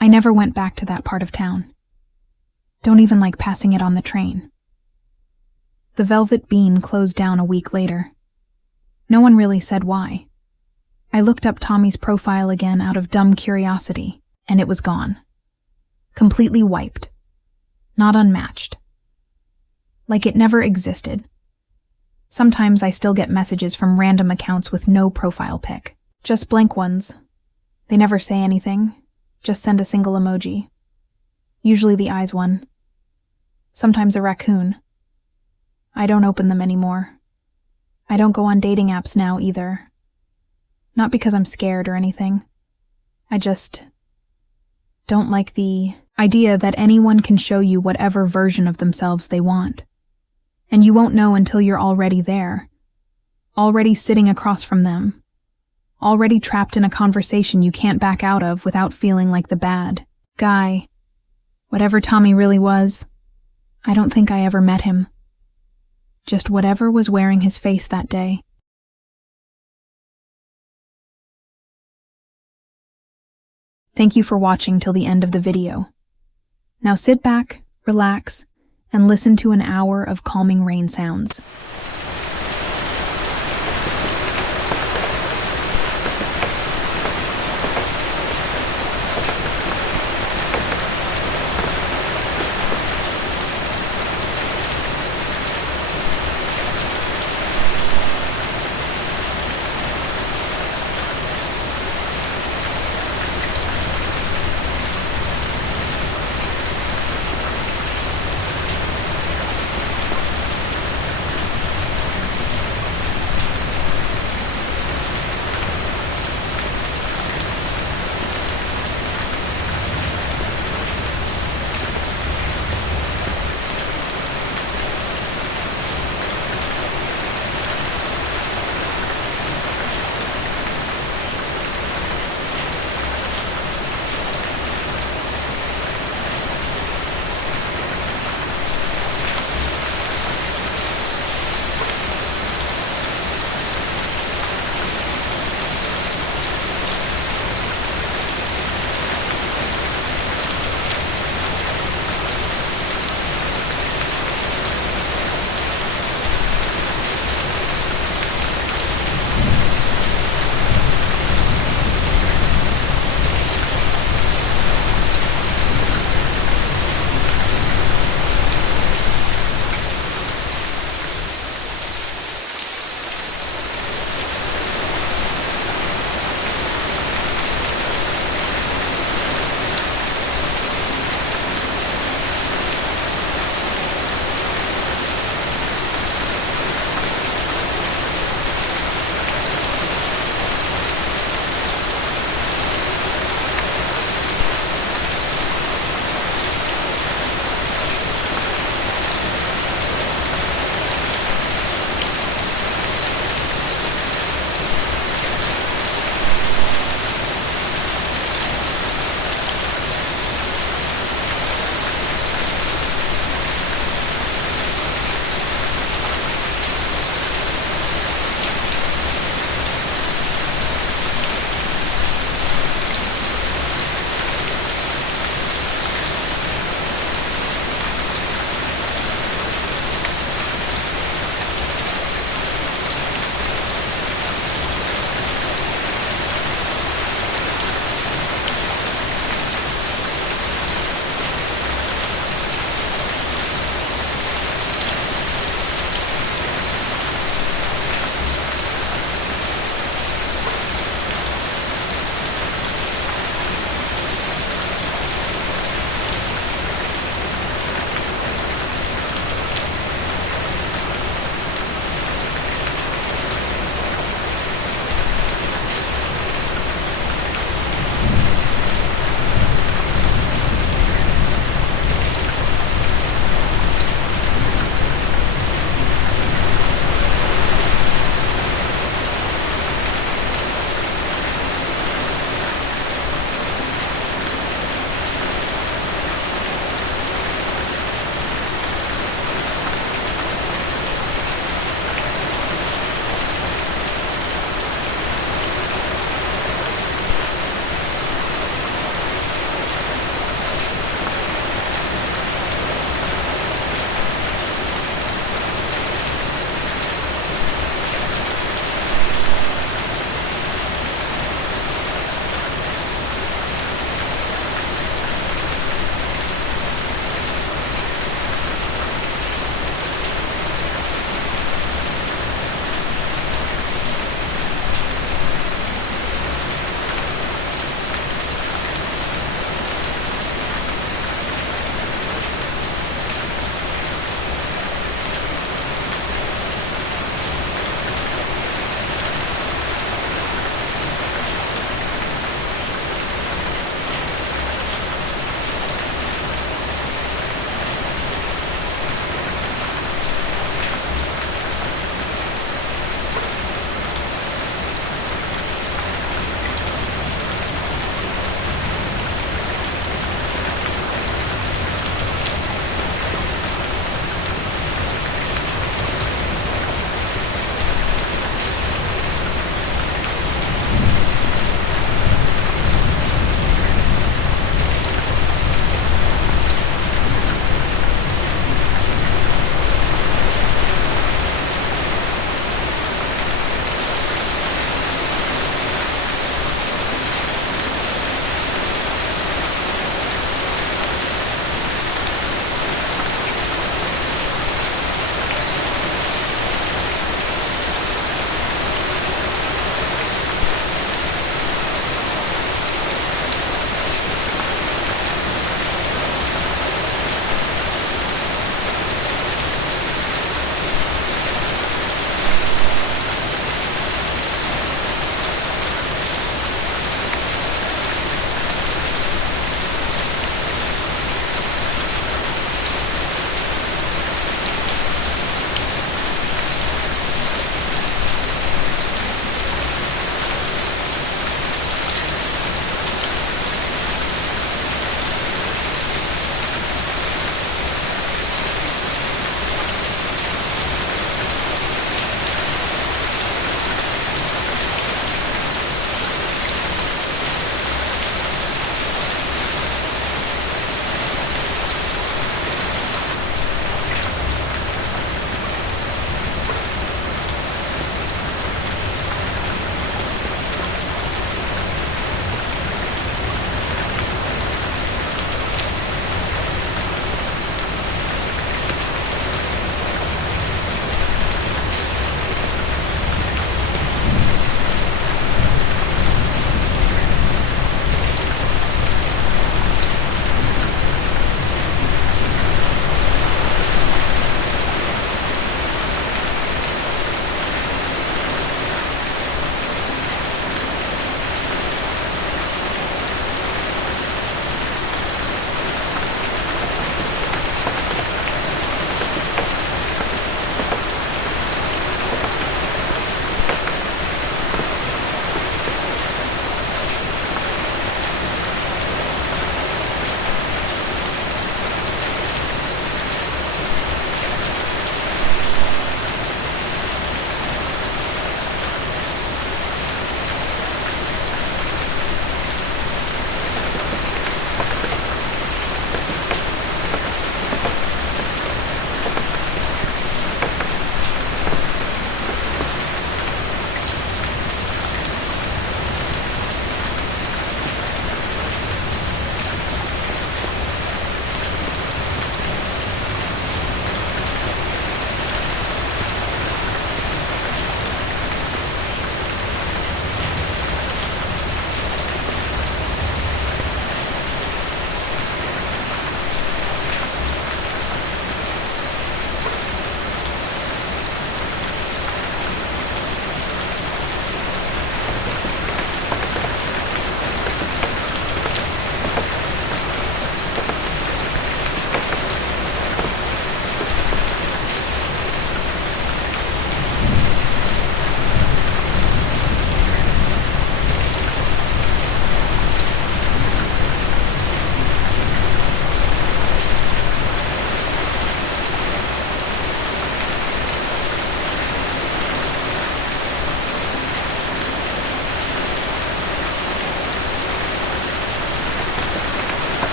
I never went back to that part of town. Don't even like passing it on the train. The Velvet Bean closed down a week later. No one really said why. I looked up Tommy's profile again out of dumb curiosity, and it was gone. Completely wiped. Not unmatched. Like it never existed. Sometimes I still get messages from random accounts with no profile pic. Just blank ones. They never say anything. Just send a single emoji. Usually the eyes one. Sometimes a raccoon. I don't open them anymore. I don't go on dating apps now either. Not because I'm scared or anything. I just don't like the idea that anyone can show you whatever version of themselves they want. And you won't know until you're already there. Already sitting across from them. Already trapped in a conversation you can't back out of without feeling like the bad guy. Whatever Tommy really was, I don't think I ever met him. Just whatever was wearing his face that day. Thank you for watching till the end of the video. Now sit back, relax, and listen to an hour of calming rain sounds.